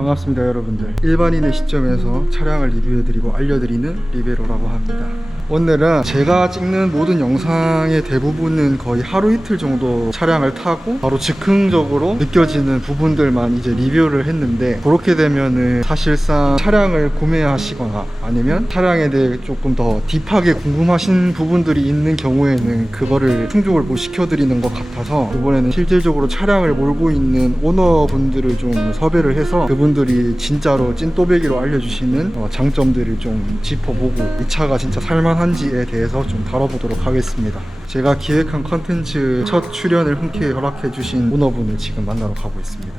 반갑습니다 여러분들. 일반인의 시점에서 차량을 리뷰해드리고 알려드리는 리베로라고 합니다. 오늘은 제가 찍는 모든 영상의 대부분은 거의 하루 이틀 정도 차량을 타고 바로 즉흥적으로 느껴지는 부분들만 이제 리뷰를 했는데, 그렇게 되면은 사실상 차량을 구매하시거나 아니면 차량에 대해 조금 더 딥하게 궁금하신 부분들이 있는 경우에는 그거를 충족을 못 시켜드리는 것 같아서, 이번에는 실질적으로 차량을 몰고 있는 오너분들을 좀 섭외를 해서 그분들이 진짜로 찐또배기로 알려주시는 장점들을 좀 짚어보고 이 차가 진짜 살만한지에 대해서 좀 다뤄보도록 하겠습니다. 제가 기획한 컨텐츠 첫 출연을 흔쾌히 허락해주신 오너분을 지금 만나러 가고 있습니다.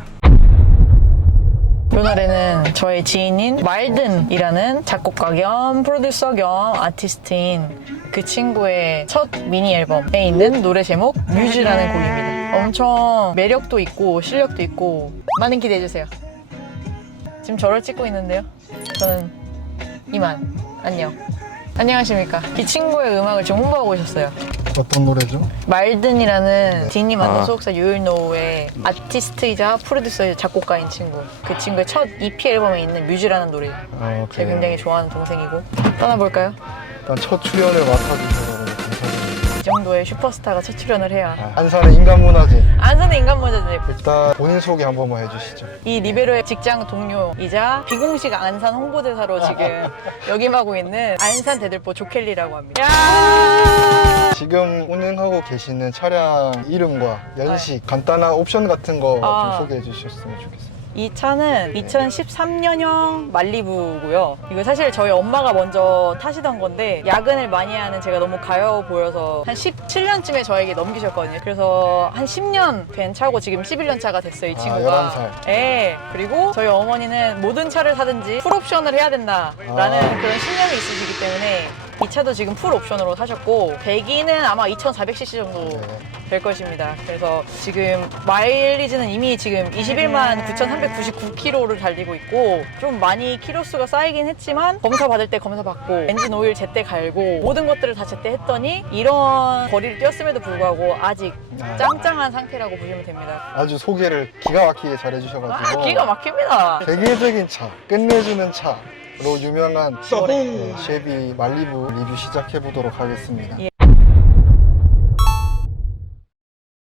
이날에는 저의 지인인 말든이라는 작곡가 겸 프로듀서 겸 아티스트인 그 친구의 첫 미니 앨범에 있는 노래 제목 뮤즈라는 곡입니다. 엄청 매력도 있고 실력도 있고 많은 기대해주세요. 지금 저를 찍고 있는데요, 저는 이만. 안녕. 안녕하십니까. 이 친구의 음악을 지금 홍보하고 오셨어요. 어떤 노래죠? 말든이라는 디니 만든 소속사 유일노우의 아티스트이자 프로듀서이자 작곡가인 친구. 그 친구의 첫 EP 앨범에 있는 뮤즈라는 노래. 제가 굉장히 좋아하는 동생이고. 떠나볼까요? 일단 첫 출연을 맡아주셔서 너무 감사합니다. 이 정도의 슈퍼스타가 첫 출연을 해야. 안산의 인간문화재. 안산의 인간모자들. 일단 본인 소개 한 번만 해주시죠. 이 리베로의 직장 동료이자 비공식 안산 홍보대사로 지금 역임하고 있는 안산 대들보 조켈리라고 합니다. 야! 지금 운행하고 계시는 차량 이름과 연식, 간단한 옵션 같은 거 좀 소개해 주셨으면 좋겠습니다. 이 차는 2013년형 말리부고요. 이거 사실 저희 엄마가 먼저 타시던 건데 야근을 많이 하는 제가 너무 가여워 보여서 한 17년쯤에 저에게 넘기셨거든요. 그래서 한 10년 된 차고 지금 11년 차가 됐어요, 이 친구가. 11살. 네. 그리고 저희 어머니는 모든 차를 사든지 풀옵션을 해야 된다라는 그런 신념이 있으시기 때문에 이 차도 지금 풀 옵션으로 사셨고, 배기는 아마 2400cc 정도 될 것입니다. 그래서 지금 마일리지는 이미 지금 21만 9,399km를 달리고 있고, 좀 많이 키로수가 쌓이긴 했지만 검사 받을 때 검사 받고 엔진 오일 제때 갈고 모든 것들을 다 제때 했더니 이런 거리를 뛰었음에도 불구하고 아직 짱짱한 상태라고 보시면 됩니다. 아주 소개를 기가 막히게 잘 해주셔가지고 기가 막힙니다. 세계적인 차, 끝내주는 차로 유명한 쉐비 말리부 리뷰 시작해보도록 하겠습니다. 예.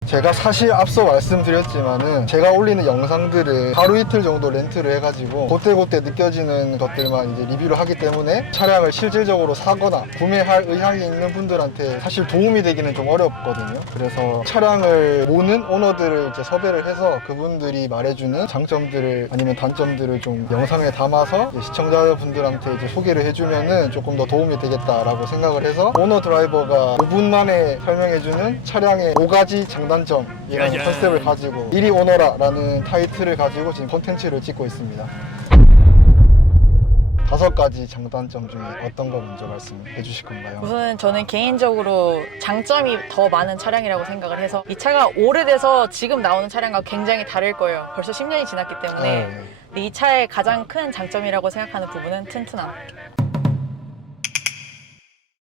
제가 사실 앞서 말씀드렸지만은 제가 올리는 영상들을 하루 이틀 정도 렌트를 해가지고 그때그때 느껴지는 것들만 이제 리뷰를 하기 때문에 차량을 실질적으로 사거나 구매할 의향이 있는 분들한테 사실 도움이 되기는 좀 어렵거든요. 그래서 차량을 모는 오너들을 이제 섭외를 해서 그분들이 말해주는 장점들을 아니면 단점들을 좀 영상에 담아서 시청자분들한테 이제 소개를 해주면은 조금 더 도움이 되겠다라고 생각을 해서 오너 드라이버가 5분 만에 설명해주는 차량의 5가지 장단점 이런 컨셉을 가지고 이리 오너라 라는 타이틀을 가지고 지금 콘텐츠를 찍고 있습니다. 5가지 장단점 중에 어떤 거 먼저 말씀해 주실 건가요? 우선 저는 개인적으로 장점이 더 많은 차량이라고 생각을 해서, 이 차가 오래돼서 지금 나오는 차량과 굉장히 다를 거예요. 벌써 10년이 지났기 때문에. 근데 이 차의 가장 큰 장점이라고 생각하는 부분은 튼튼함.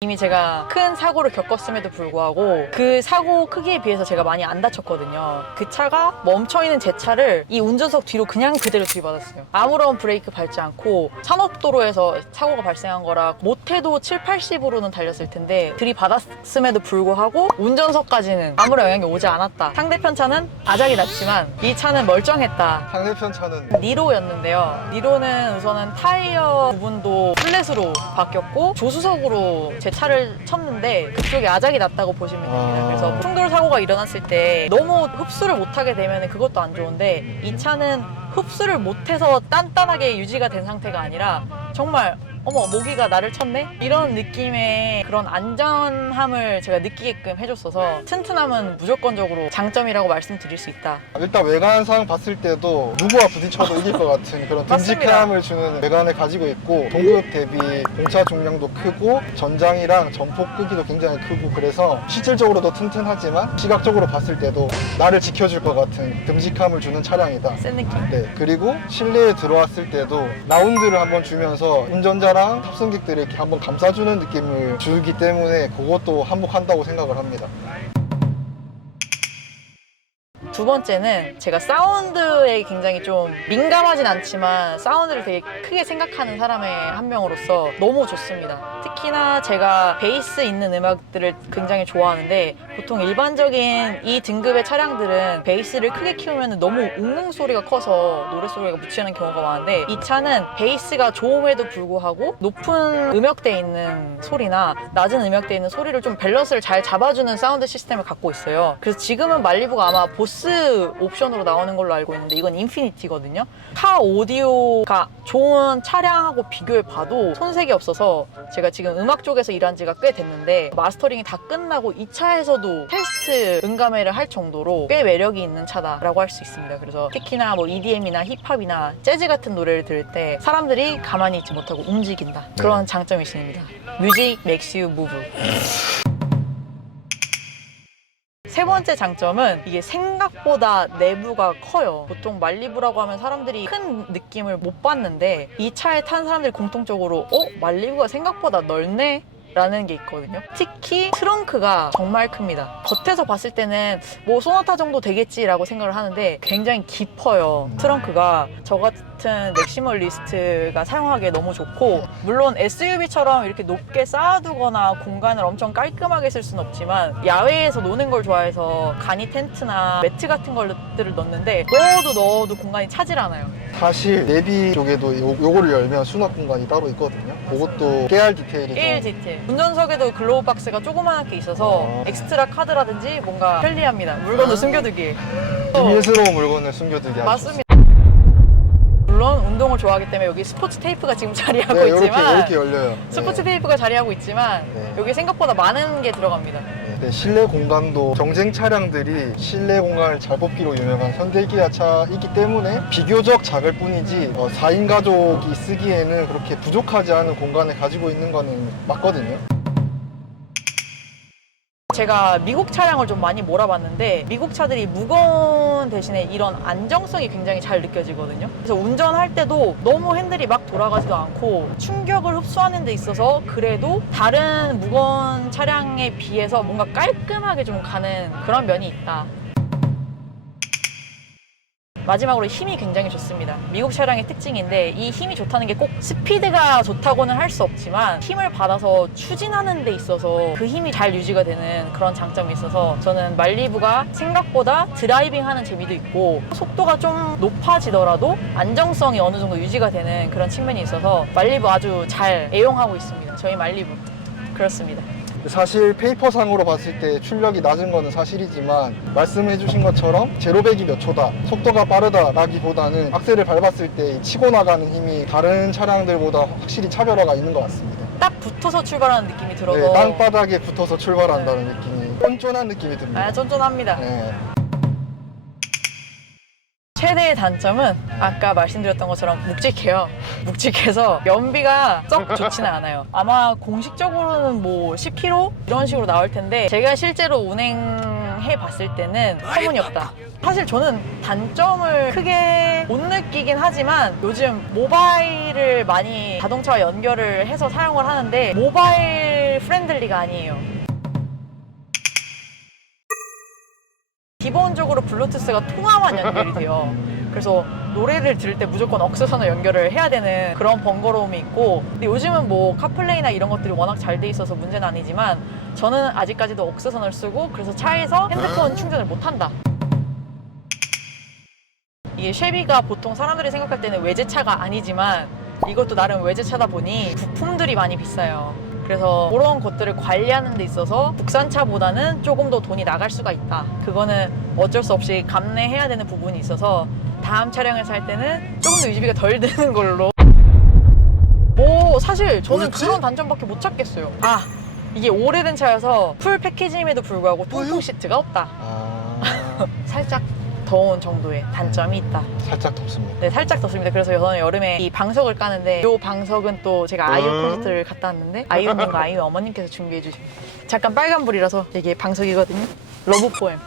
이미 제가 큰 사고를 겪었음에도 불구하고 그 사고 크기에 비해서 제가 많이 안 다쳤거든요. 그 차가 멈춰있는 제 차를 이 운전석 뒤로 그냥 그대로 들이받았어요. 아무런 브레이크 밟지 않고 산업도로에서 사고가 발생한 거라 못해도 7, 80으로는 달렸을 텐데 들이받았음에도 불구하고 운전석까지는 아무런 영향이 오지 않았다. 상대편 차는 아작이 났지만 이 차는 멀쩡했다. 상대편 차는 니로였는데요. 니로는 우선은 타이어 부분도 플랫으로 바뀌었고 조수석으로 제 차를 쳤는데 그쪽에 아작이 났다고 보시면 됩니다. 그래서 충돌 사고가 일어났을 때 너무 흡수를 못하게 되면 그것도 안 좋은데, 이 차는 흡수를 못해서 단단하게 유지가 된 상태가 아니라 정말 어머 모기가 나를 쳤네? 이런 느낌의 그런 안전함을 제가 느끼게끔 해줬어서 튼튼함은 무조건적으로 장점이라고 말씀드릴 수 있다. 일단 외관상 봤을 때도 누구와 부딪혀도 이길 것 같은 그런 듬직함을 주는 외관을 가지고 있고, 동급 대비 공차 중량도 크고 전장이랑 전폭 크기도 굉장히 크고, 그래서 실질적으로도 튼튼하지만 시각적으로 봤을 때도 나를 지켜줄 것 같은 듬직함을 주는 차량이다. 센 느낌. 네, 그리고 실내에 들어왔을 때도 라운드를 한번 주면서 운전자랑 탑승객들을 이렇게 한번 감싸주는 느낌을 주기 때문에 그것도 한몫한다고 생각을 합니다. 두 번째는 제가 사운드에 굉장히 좀 민감하진 않지만 사운드를 되게 크게 생각하는 사람의 한 명으로서 너무 좋습니다. 특히나 제가 베이스 있는 음악들을 굉장히 좋아하는데 보통 일반적인 이 등급의 차량들은 베이스를 크게 키우면 너무 웅웅 소리가 커서 노래 소리가 묻히는 경우가 많은데 이 차는 베이스가 좋음에도 불구하고 높은 음역대에 있는 소리나 낮은 음역대에 있는 소리를 좀 밸런스를 잘 잡아주는 사운드 시스템을 갖고 있어요. 그래서 지금은 말리부가 아마 보스 옵션으로 나오는 걸로 알고 있는데 이건 인피니티거든요. 카 오디오가 좋은 차량하고 비교해 봐도 손색이 없어서 제가 지금 음악 쪽에서 일한 지가 꽤 됐는데 마스터링이 다 끝나고 이 차에서도 테스트 음감회를 할 정도로 꽤 매력이 있는 차다라고 할 수 있습니다. 그래서 특히나 뭐 EDM이나 힙합이나 재즈 같은 노래를 들을 때 사람들이 가만히 있지 못하고 움직인다. 그런 장점이 있습니다. 뮤직 makes you move. 세 번째 장점은 이게 생각보다 내부가 커요. 보통 말리부라고 하면 사람들이 큰 느낌을 못 받는데 이 차에 탄 사람들이 공통적으로 말리부가 생각보다 넓네? 라는 게 있거든요. 특히 트렁크가 정말 큽니다. 겉에서 봤을 때는 뭐 소나타 정도 되겠지라고 생각을 하는데 굉장히 깊어요. 트렁크가 저 같은 맥시멀리스트가 사용하기에 너무 좋고 물론 SUV처럼 이렇게 높게 쌓아두거나 공간을 엄청 깔끔하게 쓸 수는 없지만 야외에서 노는 걸 좋아해서 간이 텐트나 매트 같은 것들을 넣는데 넣어도 공간이 차질 않아요. 사실 내비 쪽에도 요거를 열면 수납 공간이 따로 있거든요. 그것도 깨알 디테일이 깨알 좀 디테일. 운전석에도 글로우 박스가 조그맣게 있어서 엑스트라 카드라든지 뭔가 편리합니다. 물건도 숨겨두기. 비밀스러운 물건을 숨겨두기 아주 맞습니다. 물론 운동을 좋아하기 때문에 여기 스포츠 테이프가 지금 자리하고 네, 있지만 이렇게 열려요. 스포츠 네. 테이프가 자리하고 있지만 네. 여기 생각보다 많은 게 들어갑니다. 네, 실내 공간도 경쟁 차량들이 실내 공간을 잘 뽑기로 유명한 현대기아 차이기 때문에 비교적 작을 뿐이지 4인 가족이 쓰기에는 그렇게 부족하지 않은 공간을 가지고 있는 거는 맞거든요. 제가 미국 차량을 좀 많이 몰아봤는데 미국 차들이 무거운 대신에 이런 안정성이 굉장히 잘 느껴지거든요. 그래서 운전할 때도 너무 핸들이 막 돌아가지도 않고 충격을 흡수하는 데 있어서 그래도 다른 무거운 차량에 비해서 뭔가 깔끔하게 좀 가는 그런 면이 있다. 마지막으로 힘이 굉장히 좋습니다. 미국 차량의 특징인데 이 힘이 좋다는 게 꼭 스피드가 좋다고는 할 수 없지만 힘을 받아서 추진하는 데 있어서 그 힘이 잘 유지가 되는 그런 장점이 있어서 저는 말리부가 생각보다 드라이빙하는 재미도 있고 속도가 좀 높아지더라도 안정성이 어느 정도 유지가 되는 그런 측면이 있어서 말리부 아주 잘 애용하고 있습니다. 저희 말리부. 그렇습니다. 사실 페이퍼상으로 봤을 때 출력이 낮은 거는 사실이지만 말씀해 주신 것처럼 제로백이 몇 초다, 속도가 빠르다라기보다는 악셀을 밟았을 때 치고 나가는 힘이 다른 차량들보다 확실히 차별화가 있는 것 같습니다. 딱 붙어서 출발하는 느낌이 들어서 네, 땅바닥에 붙어서 출발한다는 느낌이 쫀쫀한 느낌이 듭니다. 쫀쫀합니다. 네. 최대의 단점은 아까 말씀드렸던 것처럼 묵직해요. 묵직해서 연비가 썩 좋지는 않아요. 아마 공식적으로는 뭐 10km 이런 식으로 나올 텐데 제가 실제로 운행해 봤을 때는 터무니없다. 사실 저는 단점을 크게 못 느끼긴 하지만 요즘 모바일을 많이 자동차와 연결을 해서 사용을 하는데 모바일 프렌들리가 아니에요. 기본적으로 블루투스가 통화만 연결이 돼요. 그래서 노래를 들을 때 무조건 억스선을 연결을 해야 되는 그런 번거로움이 있고 근데 요즘은 뭐 카플레이나 이런 것들이 워낙 잘 돼 있어서 문제는 아니지만 저는 아직까지도 억스선을 쓰고 그래서 차에서 핸드폰 충전을 못한다. 이게 쉐비가 보통 사람들이 생각할 때는 외제차가 아니지만 이것도 나름 외제차다 보니 부품들이 많이 비싸요. 그래서 그런 것들을 관리하는 데 있어서 국산차보다는 조금 더 돈이 나갈 수가 있다. 그거는 어쩔 수 없이 감내해야 되는 부분이 있어서 다음 차량을 살 때는 조금 더 유지비가 덜 드는 걸로. 뭐 사실 저는 뭐였지? 그런 단점밖에 못 찾겠어요. 이게 오래된 차여서 풀 패키지임에도 불구하고 통풍 시트가 없다. 살짝 더운 정도의 단점이 있다. 살짝 덥습니다. 네, 살짝 덥습니다. 그래서 저는 여름에 이 방석을 까는데 이 방석은 또 제가 아이유 콘서트를 갔다 왔는데 아이유님과 아이유 어머님께서 준비해 주신 잠깐 빨간불이라서 이게 방석이거든요. 러브 포엠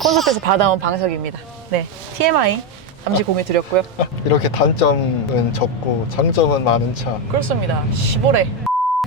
콘서트에서 받아온 방석입니다. 네, TMI 잠시 공유 드렸고요. 이렇게 단점은 적고 장점은 많은 차. 그렇습니다. 시보레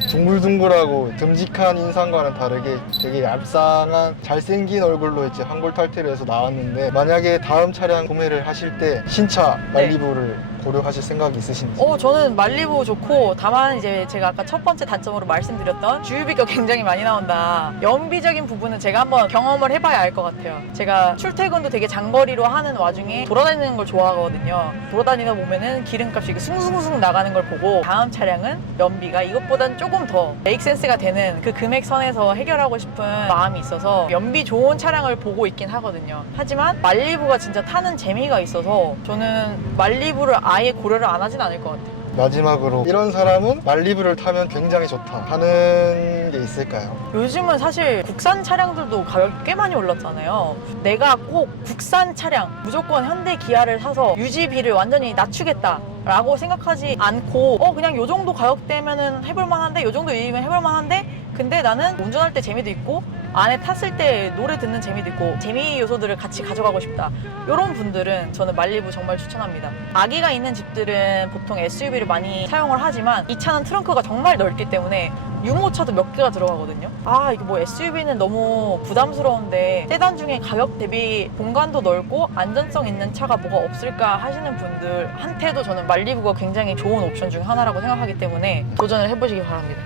둥글둥글하고 듬직한 인상과는 다르게 되게 얄쌍한 잘생긴 얼굴로 이제 황골 탈퇴를 해서 나왔는데, 만약에 다음 차량 구매를 하실 때 신차 말리부를 고려하실 생각이 있으신지? 저는 말리부 좋고, 다만 이제 제가 아까 첫 번째 단점으로 말씀드렸던 주유비가 굉장히 많이 나온다. 연비적인 부분은 제가 한번 경험을 해봐야 알 것 같아요. 제가 출퇴근도 되게 장거리로 하는 와중에 돌아다니는 걸 좋아하거든요. 돌아다니다 보면은 기름값이 이렇게 숭숭숭 나가는 걸 보고, 다음 차량은 연비가 이것보단 조금 더 메이크센스가 되는 그 금액 선에서 해결하고 싶은 마음이 있어서 연비 좋은 차량을 보고 있긴 하거든요. 하지만 말리부가 진짜 타는 재미가 있어서 저는 말리부를 아예 고려를 안 하진 않을 것 같아요. 마지막으로, 이런 사람은 말리부를 타면 굉장히 좋다 하는 게 있을까요? 요즘은 사실 국산 차량들도 가격이 꽤 많이 올랐잖아요. 내가 꼭 국산 차량, 무조건 현대 기아를 사서 유지비를 완전히 낮추겠다 라고 생각하지 않고, 그냥 요 정도 가격대면은 해볼만한데, 요 정도 일이면 해볼만한데, 근데 나는 운전할 때 재미도 있고 안에 탔을 때 노래 듣는 재미도 있고 재미 요소들을 같이 가져가고 싶다, 이런 분들은 저는 말리부 정말 추천합니다. 아기가 있는 집들은 보통 SUV를 많이 사용을 하지만 이 차는 트렁크가 정말 넓기 때문에 유모차도 몇 개가 들어가거든요. 이거 뭐 SUV는 너무 부담스러운데 세단 중에 가격 대비 공간도 넓고 안전성 있는 차가 뭐가 없을까 하시는 분들한테도 저는 말리부가 굉장히 좋은 옵션 중 하나라고 생각하기 때문에 도전을 해보시기 바랍니다.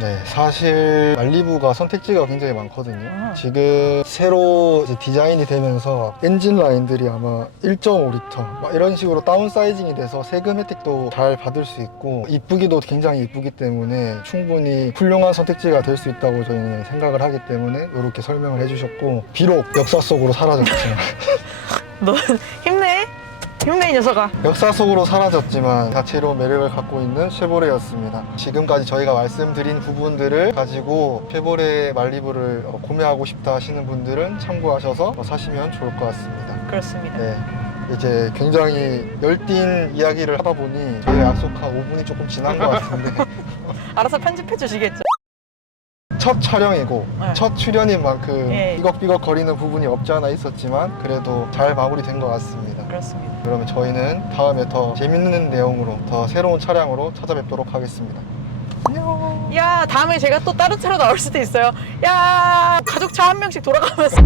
네, 사실 말리부가 선택지가 굉장히 많거든요. 지금 새로 이제 디자인이 되면서 엔진 라인들이 아마 1.5리터 막 이런 식으로 다운 사이징이 돼서 세금 혜택도 잘 받을 수 있고 이쁘기도 굉장히 이쁘기 때문에 충분히 훌륭한 선택지가 될 수 있다고 저희는 생각을 하기 때문에 이렇게 설명을 해주셨고, 비록 역사 속으로 사라졌지만 너 힘내 이 녀석아. 역사 속으로 사라졌지만 자체로 매력을 갖고 있는 쉐보레였습니다. 지금까지 저희가 말씀드린 부분들을 가지고 쉐보레 말리부를 구매하고 싶다 하시는 분들은 참고하셔서 사시면 좋을 것 같습니다. 그렇습니다. 네, 이제 굉장히 열띤 이야기를 하다 보니 저희가 약속한 5분이 조금 지난 것 같은데 알아서 편집해 주시겠죠? 첫 촬영이고 네. 첫 출연인 만큼 예. 삐걱삐걱 거리는 부분이 없지 않아 있었지만 그래도 잘 마무리된 것 같습니다. 그렇습니다. 그러면 저희는 다음에 더 재밌는 내용으로 더 새로운 차량으로 찾아뵙도록 하겠습니다. 안녕. 야, 다음에 제가 또 다른 차로 나올 수도 있어요. 야, 가족차 한 명씩 돌아가면서